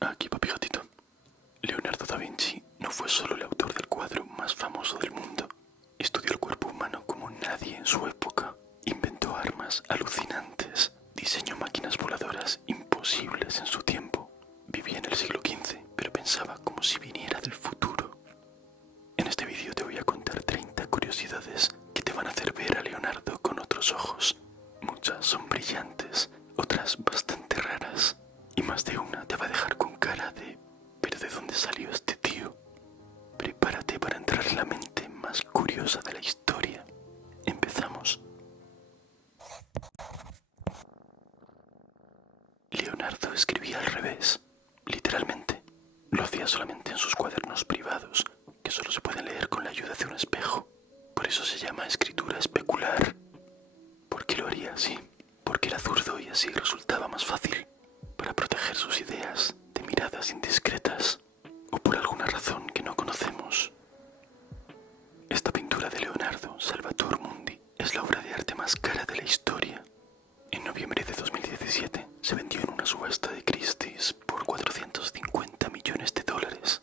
Aquí, papi gatito. Leonardo da Vinci no fue solo el autor del cuadro más famoso del mundo. Estudió el cuerpo humano como nadie en su época. Inventó armas alucinantes. Diseñó máquinas voladoras imposibles en su tiempo. Vivía en el siglo XV, pero pensaba como si viniera del futuro. En este vídeo te voy a contar 30 curiosidades que te van a hacer ver a Leonardo con otros ojos. Muchas son brillantes, otras bastante raras, y más de una te va a dejar con cara de ¿pero de dónde salió este tío? Prepárate para entrar en la mente más curiosa de la historia. Empezamos. Leonardo escribía al revés, literalmente. Lo hacía solamente en sus cuadernos privados, que solo se pueden leer con la ayuda de un espejo. Por eso se llama escritura especular. ¿Por qué lo haría así? Porque era zurdo y así resultaba más fácil para proteger sus ideas de miradas indiscretas, o por alguna razón que no conocemos. Esta pintura de Leonardo, Salvator Mundi, es la obra de arte más cara de la historia. En noviembre de 2017 se vendió en una subasta de Christie's por 450 millones de dólares.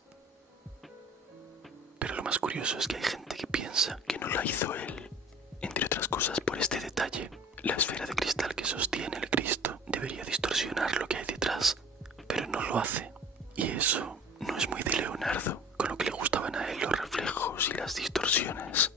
Pero lo más curioso es que hay gente que piensa que no la hizo él. Entre otras cosas por este detalle, la esfera de cristal que sostiene el Cristo debería distorsionar lo que hay detrás, pero no lo hace. Y eso no es muy de Leonardo, con lo que le gustaban a él los reflejos y las distorsiones.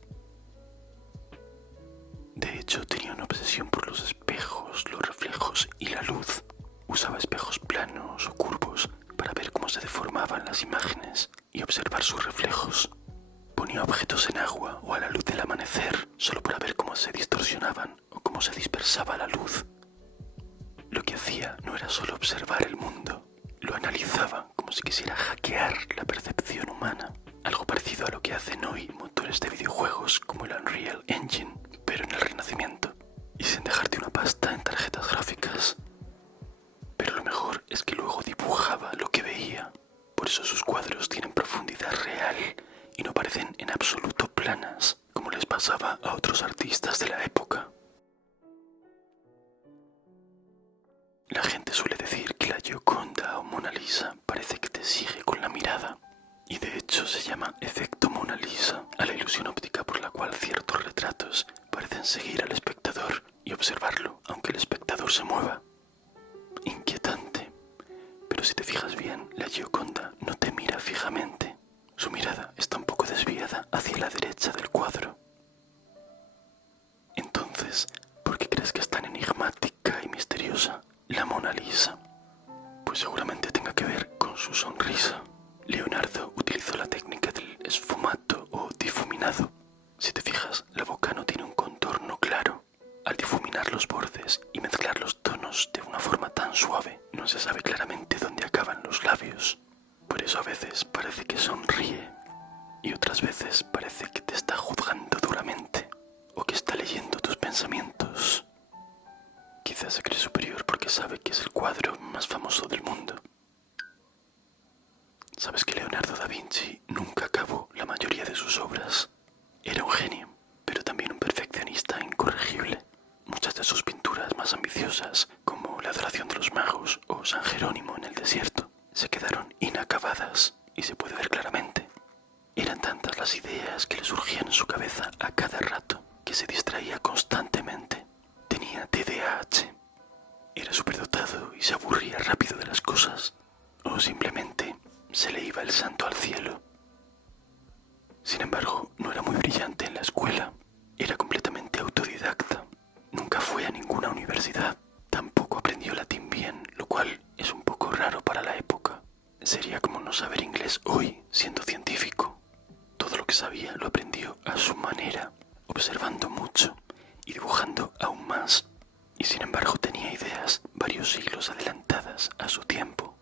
De hecho, tenía una obsesión por los espejos, los reflejos y la luz. Usaba espejos planos o curvos para ver cómo se deformaban las imágenes y observar sus reflejos. Ponía objetos en agua o a la luz del amanecer solo para ver cómo se distorsionaban o cómo se dispersaba la luz. Lo que hacía no era solo observar el mundo, lo analizaba como si quisiera hackear la percepción humana. Algo parecido a lo que hacen hoy motores de videojuegos como el Unreal Engine, pero en el Renacimiento, y sin dejarte una pasta en tarjetas gráficas. Pero lo mejor es que luego dibujaba lo que veía. Por eso sus cuadros tienen profundidad real y no parecen en absoluto planas, como les pasaba a otros artistas de la época. La gente suele decir que la Gioconda o Mona Lisa parece que te sigue con la mirada, y de hecho se llama efecto Mona Lisa a la ilusión óptica por la cual ciertos retratos parecen seguir al espectador y observarlo aunque el espectador se mueva. Inquietante, pero si te fijas bien, la Gioconda no te mira fijamente. Su mirada está un poco desviada hacia la derecha del cuadro. Entonces, ¿por qué crees que es tan enigmática y misteriosa la Mona Lisa? Pues seguramente tenga que ver con su sonrisa. Leonardo utilizó la técnica del sfumato o difuminado. Si te fijas, la boca no tiene un contorno claro. Al difuminar los bordes y mezclar los tonos de una forma tan suave, no se sabe claramente dónde acaban los labios. Por eso a veces parece que sonríe y otras veces parece que te está juzgando duramente o que está leyendo tus pensamientos. Quizás se cree superior porque sabe que es el cuadro más famoso del mundo. ¿Sabes que Leonardo da Vinci nunca acabó la mayoría de sus obras? Era un genio, pero también un perfeccionista incorregible. Muchas de sus pinturas más ambiciosas, como La adoración de los magos o San Jerónimo en el desierto, se quedaron inacabadas y se puede ver claramente. Eran tantas las ideas que le surgían en su cabeza a cada rato que se distraía constantemente. Tenía TDAH. Era superdotado y se aburría rápido de las cosas, o simplemente se le iba el santo al cielo. Sin embargo, no era muy brillante en la escuela. Era completamente autodidacta. Nunca fue a ninguna universidad. Tampoco aprendió latín bien, lo cual es un poco raro para la época. Sería como no saber inglés hoy, siendo científico. Todo lo que sabía lo aprendió a su manera, observando mucho y dibujando aún más. Y sin embargo tenía ideas varios siglos adelantadas a su tiempo.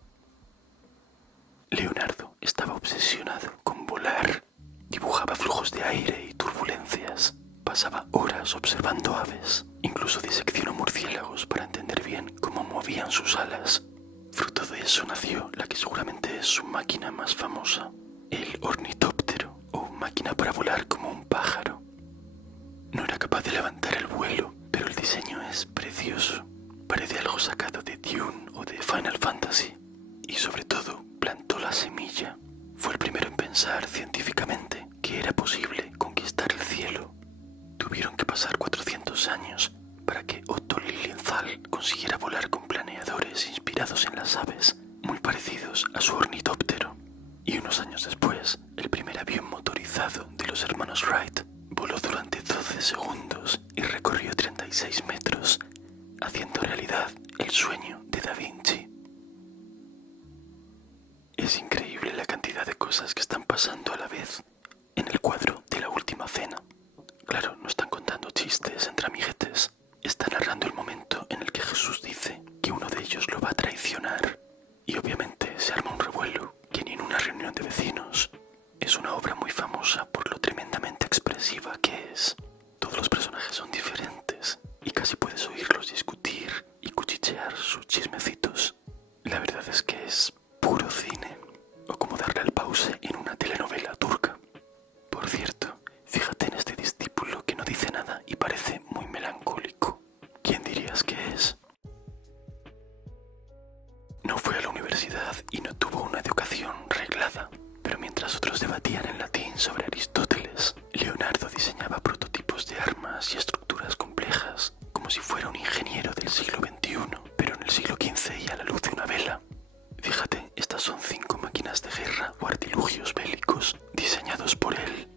Leonardo estaba obsesionado con volar. Dibujaba flujos de aire y turbulencias. Pasaba horas observando aves. Incluso diseccionó murciélagos para entender bien cómo movían sus alas. Fruto de eso nació la que seguramente es su máquina más famosa, el ornitóptero, o máquina para volar como un pájaro. No era capaz de levantar el vuelo, pero el diseño es precioso. Parece algo sacado de Dune o de Final Fantasy. Y sobre todo, las aves, muy parecidos a su ornitóptero. Y unos años después, el primer avión motorizado de los hermanos Wright voló durante 12 segundos y recorrió 36 metros, haciendo realidad el sueño de Da Vinci. Es increíble la cantidad de cosas que están pasando a la vez en el cuadro de la Última Cena. Claro, no están contando chistes entre amiguetes, está narrando el momento en el que Jesús dice que uno de ellos lo va a traicionar. Y obviamente se arma un revuelo que ni en una reunión de vecinos. Es una obra muy famosa por lo tremendamente expresiva que es. Todos los personajes son diferentes y casi puedes oírlos discutir y cuchichear sus chismecitos. La verdad es que es puro cine, o como darle al pause en una telenovela turca. Por cierto, fíjate en este discípulo que no dice nada y parece muy melancólico. ¿Quién dirías que es? No fue a la universidad y no tuvo una educación reglada, pero mientras otros debatían en latín sobre Aristóteles, Leonardo diseñaba prototipos de armas y estructuras complejas, como si fuera un ingeniero del siglo XXI, pero en el siglo XV y a la luz de una vela. Fíjate, estas son 5 máquinas de guerra o artilugios bélicos diseñados por él.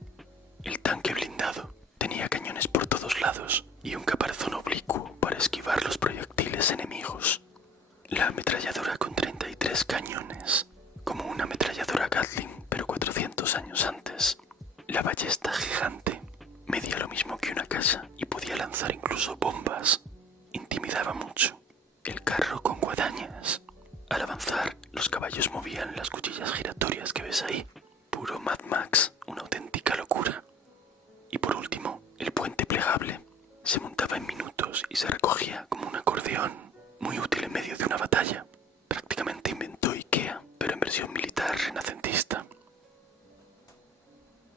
El tanque blindado tenía cañones por todos lados y un caparazón oblicuo para esquivar los proyectiles enemigos. La ametralladora con 33 cañones, como una ametralladora Gatling, pero 400 años antes. La ballesta gigante medía lo mismo que una casa y podía lanzar incluso bombas. Intimidaba mucho. El carro con guadañas. Al avanzar, los caballos movían las cuchillas giratorias que ves ahí. Puro Mad Max, una auténtica locura. Y por último, el puente plegable. Se montaba en minutos y se recogía como un acordeón. Muy útil en medio de una batalla. Prácticamente inventó IKEA, pero en versión militar renacentista.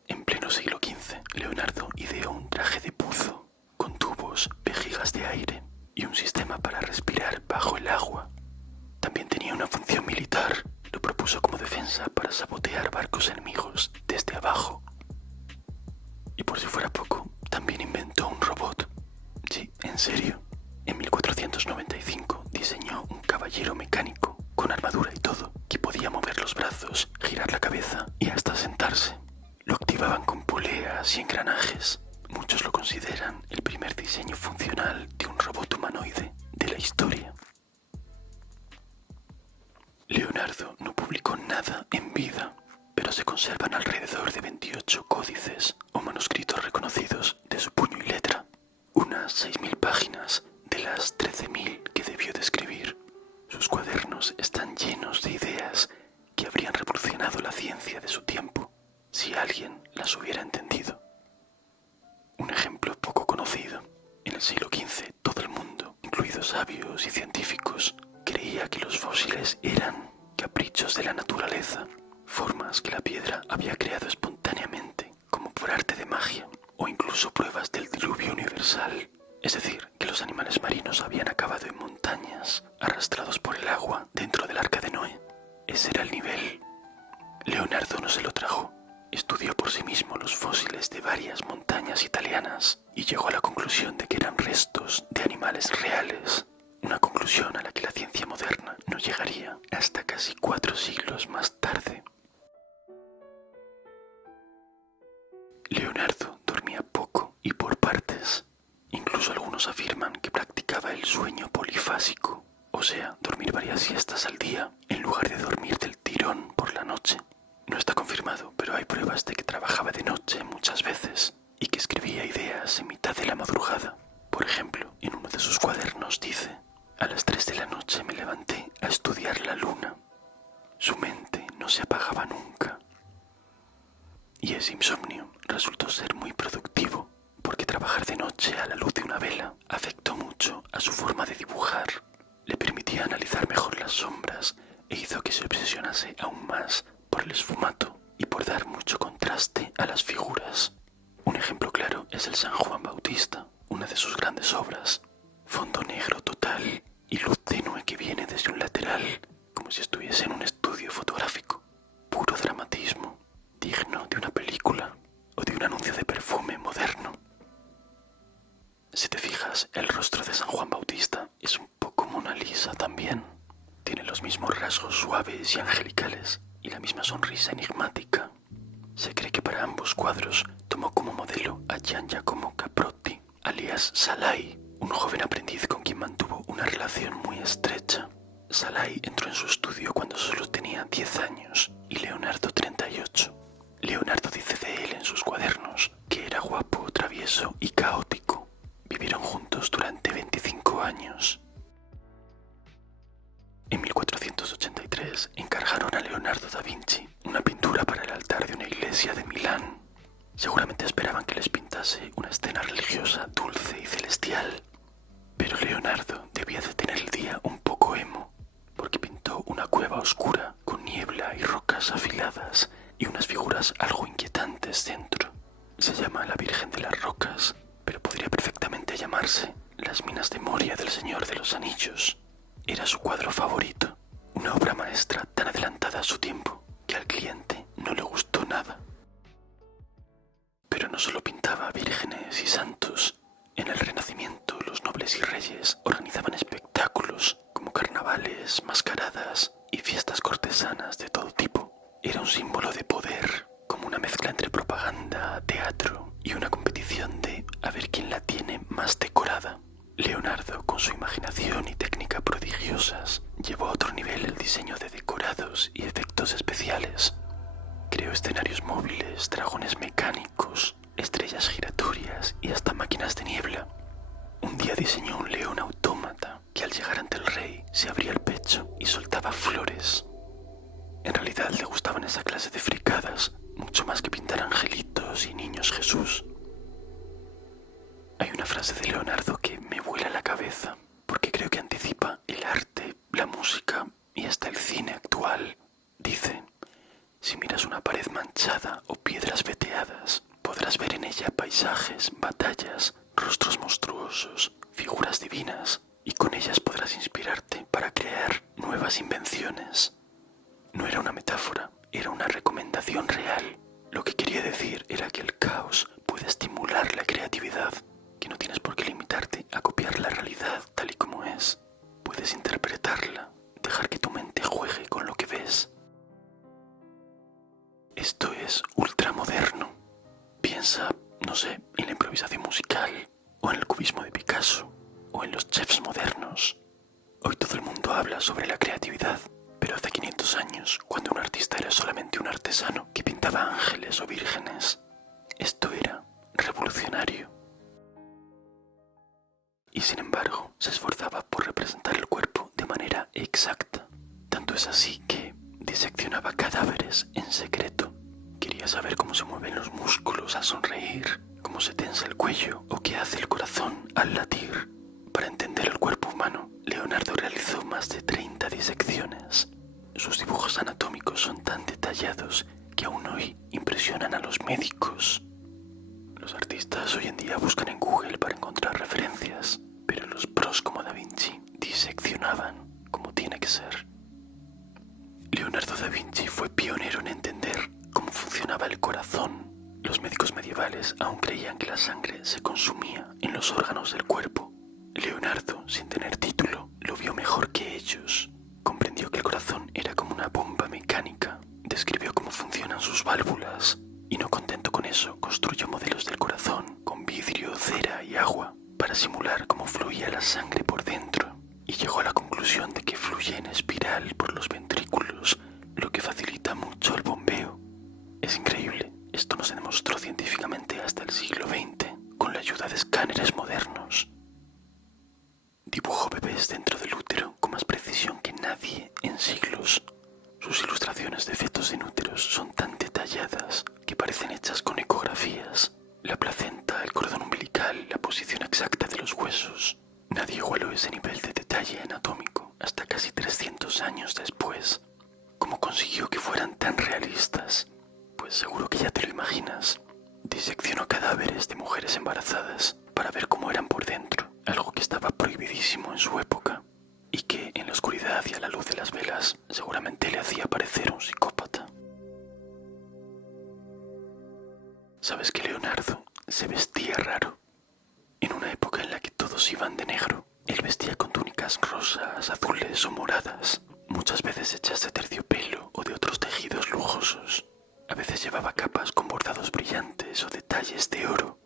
En pleno siglo XV, Leonardo ideó un traje de buzo, con tubos, vejigas de aire y un sistema para respirar bajo el agua. También tenía una función militar. Lo propuso como defensa para sabotear barcos enemigos desde abajo. Y por si fuera poco, también inventó un robot. Sí, en serio. En 1495 diseñó un caballero mecánico, con armadura y todo, que podía mover los brazos, girar la cabeza y hasta sentarse. Lo activaban con poleas y engranajes. Muchos lo consideran el primer diseño funcional de un robot humanoide de la historia. Leonardo no publicó nada en vida, pero se conservan alrededor de 28 códices o manuscritos reconocidos de su puño y letra, unas 6.000 páginas de las 13.000 que debió de escribir. Sus cuadernos están llenos de ideas que habrían revolucionado la ciencia de su tiempo si alguien las hubiera entendido. Un ejemplo poco conocido. En el siglo XV todo el mundo, incluidos sabios y científicos, creía que los fósiles eran caprichos de la naturaleza, formas que la piedra había creado espontáneamente, como por arte de magia, o incluso pruebas del diluvio universal. Es decir, que los animales marinos habían acabado en montañas, arrastrados por el agua dentro del arca de Noé. Ese era el nivel. Leonardo no se lo tragó. Estudió por sí mismo los fósiles de varias montañas italianas y llegó a la conclusión de que eran restos de animales reales. Una conclusión a la que la ciencia moderna no llegaría hasta casi 4 siglos más tarde. Leonardo dormía poco y por partes. Incluso algunos afirman que practicaba el sueño polifásico, o sea, dormir varias siestas al día en lugar de dormir del tirón por la noche. No está confirmado, pero hay pruebas de que trabajaba de noche muchas veces y que escribía ideas en mitad de la madrugada. Por ejemplo, en uno de sus cuadernos dice: a las 3 de la noche me levanté a estudiar la luna. Su mente no se apagaba nunca. Y ese insomnio resultó ser muy productivo, porque trabajar de noche a la luz de una vela afectó mucho a su forma de dibujar. Le permitía analizar mejor las sombras e hizo que se obsesionase aún más por el esfumato y por dar mucho contraste a las figuras. Un ejemplo claro es el San Juan Bautista, una de sus grandes obras. Fondo negro total y luz tenue que viene desde un lateral, como si estuviese en un estudio fotográfico. Puro dramatismo, digno de una película o de un anuncio de perfume moderno. Si te fijas, el rostro de San Juan Bautista es un poco Mona Lisa también. Tiene los mismos mismos rasgos suaves y angelicales y la misma sonrisa enigmática. Se cree que para ambos cuadros tomó como modelo a Gian Giacomo Caprotti, alias Salai, un joven aprendiz con quien mantuvo una relación muy estrecha. Salai entró en su estudio cuando solo tenía 10 años y Leonardo 38. Leonardo dice de él en sus cuadernos que era guapo, travieso y caótico. Vivieron juntos durante 25 años. En 1483 encargaron a Leonardo da Vinci una pintura para el altar de una iglesia de Milán. Seguramente esperaban que les pintase una escena religiosa dulce y celestial. Pero Leonardo debía de tener el día un poco emo, porque pintó una cueva oscura con niebla y rocas afiladas y unas figuras algo inquietantes dentro. Se llama la Virgen de las Rocas, pero podría perfectamente llamarse Las Minas de Moria del Señor de los Anillos. Era su cuadro favorito, una obra maestra tan adelantada a su tiempo que al cliente no le gustó nada. Pero no solo pintaba vírgenes y santos. En el Renacimiento los nobles y reyes organizaban espectáculos como carnavales, mascaradas y fiestas cortesanas de todo tipo. Era un símbolo de poder, como una mezcla entre propaganda, teatro y una competición de a ver quién la tiene más decorada. Leonardo, con su imaginación y técnica prodigiosas, llevó a otro nivel el diseño de decorados y efectos especiales. Creó escenarios móviles, dragones mecánicos, estrellas giratorias y hasta máquinas de niebla. Un día diseñó un león autómata que al llegar ante el rey se abría el pecho y soltaba flores. En realidad le gustaban esa clase de fricadas, mucho más que pintar angelitos y niños Jesús. Hay una frase de Leonardo que me vuela la cabeza, porque creo que anticipa el arte, la música y hasta el cine actual. Dice: si miras una pared manchada o piedras veteadas, podrás ver en ella paisajes, batallas, rostros monstruosos, figuras divinas, y con ellas podrás inspirarte para crear nuevas invenciones. No era una metáfora, era una recomendación real. Lo que quería decir era que el caos puede estimular la creatividad, que no tienes por qué limitarte a copiar la realidad tal y como es. Puedes interpretarla, dejar que tu mente juegue con lo que ves. Esto es ultramoderno. Piensa, no sé, en la improvisación musical, o en el cubismo de Picasso, o en los chefs modernos. Hoy todo el mundo habla sobre la creatividad, pero hace 500 años, cuando un artista era solamente un artesano que pintaba ángeles o vírgenes, esto era revolucionario. Y sin embargo, se esforzaba por representar el cuerpo de manera exacta. Tanto es así que diseccionaba cadáveres en secreto. Quería saber cómo se mueven los músculos al sonreír, cómo se tensa el cuello o qué hace el corazón al latir. Para entender el cuerpo humano, Leonardo realizó más de 30 disecciones. Sus dibujos anatómicos son tan detallados que aún hoy impresionan a los médicos. Los artistas hoy en día buscan en Google para encontrar referencias, pero los pros como Da Vinci diseccionaban como tiene que ser. Leonardo da Vinci fue pionero en entender cómo funcionaba el corazón. Los médicos medievales aún creían que la sangre se consumía en los órganos del cuerpo. Leonardo, sin tener título, lo vio mejor que ellos. Comprendió que el corazón era como una bomba mecánica. Describió cómo funcionan sus válvulas. Y no contento con eso, construyó modelos del corazón con vidrio, cera y agua para simular cómo fluía la sangre por dentro. Y llegó a la conclusión de que fluye en espiral por los ventrículos, lo que facilita mucho el bombeo. Es increíble, esto no se demostró científicamente hasta el siglo XX, con la ayuda de escáneres modernos. Dibujó bebés dentro del útero con más precisión que nadie en siglos. Sus ilustraciones de fetos en úteros son tan detalladas que parecen hechas con ecografías. La placenta, el cordón umbilical, la posición exacta de los huesos. Nadie igualó ese nivel de detalle anatómico hasta casi 300 años después. ¿Cómo consiguió que fueran tan realistas? Pues seguro que ya te lo imaginas. Diseccionó cadáveres de mujeres embarazadas para ver cómo eran por dentro, algo que estaba prohibidísimo en su época, y que en la oscuridad y a la luz de las velas seguramente le hacía parecer un psicópata. ¿Sabes que Leonardo se vestía raro? En una época en la que todos iban de negro, él vestía con túnicas rosas, azules o moradas, muchas veces hechas de terciopelo o de otros tejidos lujosos. A veces llevaba capas con bordados brillantes o detalles de oro,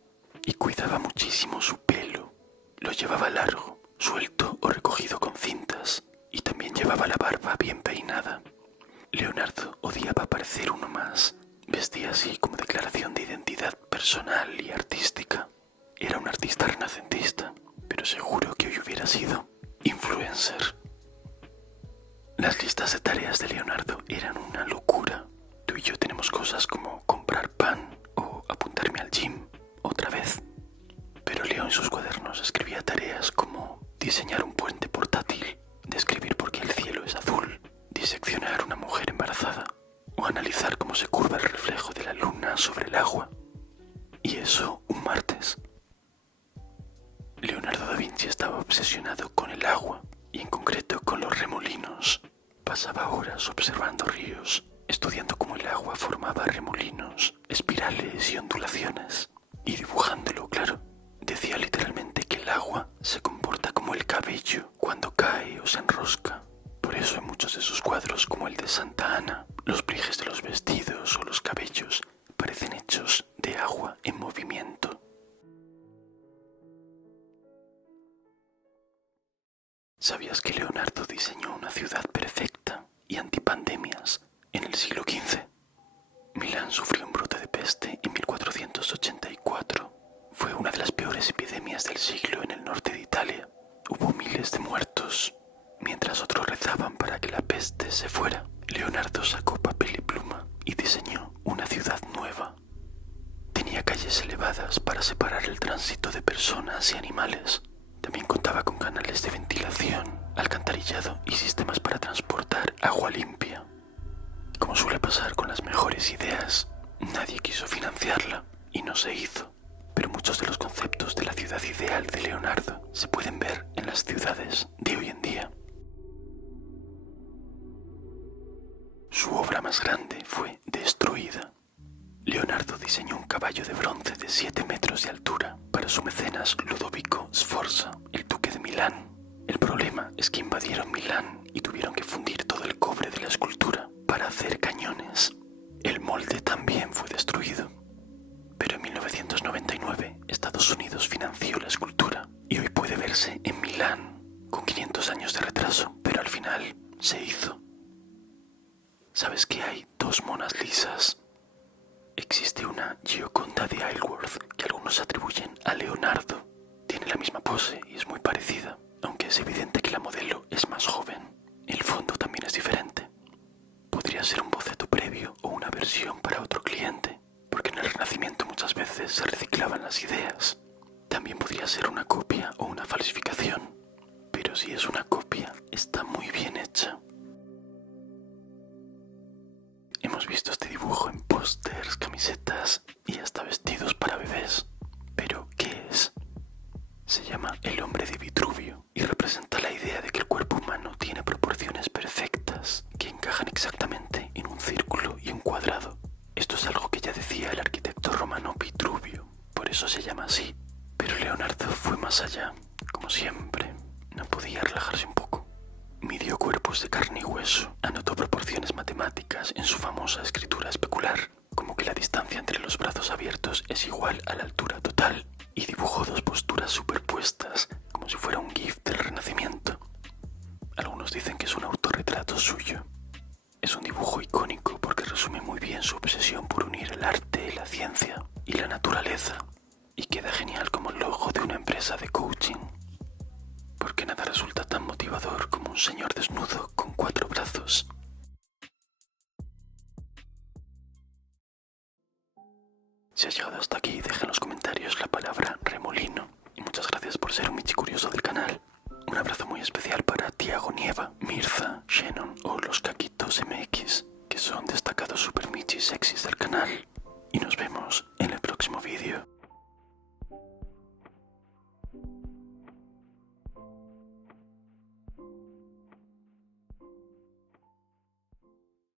y cuidaba muchísimo su pelo. Lo llevaba largo, suelto o recogido con cintas, y también llevaba la barba bien peinada. Leonardo odiaba parecer uno más. Vestía así como declaración de identidad personal y artística. Era un artista renacentista, pero seguro que hoy hubiera sido influencer. Las listas de tareas de Leonardo eran una locura. Tú y yo tenemos cosas como comprar pan o apuntarme al gym otra vez. Pero Leo en sus cuadernos escribía tareas como diseñar un puente portátil, describir por qué el cielo es azul, diseccionar una mujer embarazada o analizar cómo se curva el reflejo de la luna sobre el agua. Y eso un martes. Leonardo da Vinci estaba obsesionado con el agua y en concreto con los remolinos. Pasaba horas observando ríos, estudiando cómo el agua formaba remolinos, espirales y ondulaciones, y dibujándolo, claro. Decía literalmente que el agua se comporta como el cabello cuando cae o se enrosca. Por eso en muchos de sus cuadros, como el de Santa Ana, los pliegues de los vestidos o los cabellos parecen hechos de agua en movimiento. ¿Sabías que Leonardo diseñó una ciudad perfecta y antipandemias en el siglo XV? Milán sufrió un brote de peste en 1484. Fue una de las peores epidemias del siglo en el norte de Italia. Hubo miles de muertos. Mientras otros rezaban para que la peste se fuera, Leonardo sacó papel y pluma y diseñó una ciudad nueva. Tenía calles elevadas para separar el tránsito de personas y animales. También contaba con canales de ventilación, alcantarillado y sistemas para transportar agua limpia. Como suele pasar con las mejores ideas, nadie quiso financiarla y no se hizo. Pero muchos de los conceptos de la ciudad ideal de Leonardo se pueden ver en las ciudades de hoy en día. Su obra más grande fue destruida. Leonardo diseñó un caballo de bronce de 7 metros de altura para su mecenas Ludovico Sforza, el duque de Milán. El problema es que invadieron Milán y tuvieron que fundir todo el cobre de la escultura para hacer cañones. El molde también fue destruido. Pero en 1999 Estados Unidos financió la escultura y hoy puede verse en Milán, con 500 años de retraso, pero al final se hizo. ¿Sabes que hay 2 monas lisas? Existe una Gioconda de Isleworth que algunos atribuyen a Leonardo. Tiene la misma pose y es muy parecida, aunque es evidente que la modelo es más joven. El fondo también es diferente. Podría ser un boceto previo o una versión para otro cliente, porque en el Renacimiento muchas veces se reciclaban las ideas. También podría ser una copia o una falsificación, pero si es una copia, está muy bien hecha. Hemos visto este dibujo en pósters, camisetas y hasta vestidos para bebés. ¿Pero qué es? Se llama El hombre de Vitruvio y representa la idea de que el cuerpo humano tiene proporciones perfectas que encajan exactamente en un círculo y un cuadrado. Esto es algo que ya decía el arquitecto romano Vitruvio, por eso se llama así. Pero Leonardo fue más allá, como siempre. No podía relajarse un poco. Midió cuerpos de carne y hueso, anotó proporciones matemáticas en su famosa escritura especular, como que la distancia entre los brazos abiertos es igual a la altura total, y dibujó 2 posturas superpuestas, como si fuera un GIF del Renacimiento. Algunos dicen que es un autorretrato suyo. Es un dibujo icónico porque resume muy bien su obsesión por unir el arte, la ciencia y la naturaleza, y queda genial como el logo de una empresa de coaching. Porque nada resulta tan motivador como un señor desnudo con 4 brazos. Si has llegado hasta aquí, deja en los comentarios la palabra remolino. Y muchas gracias por ser un michicurioso del canal. Un abrazo muy especial para Tiago Nieva, Mirza, Shannon o los Caquitos MX.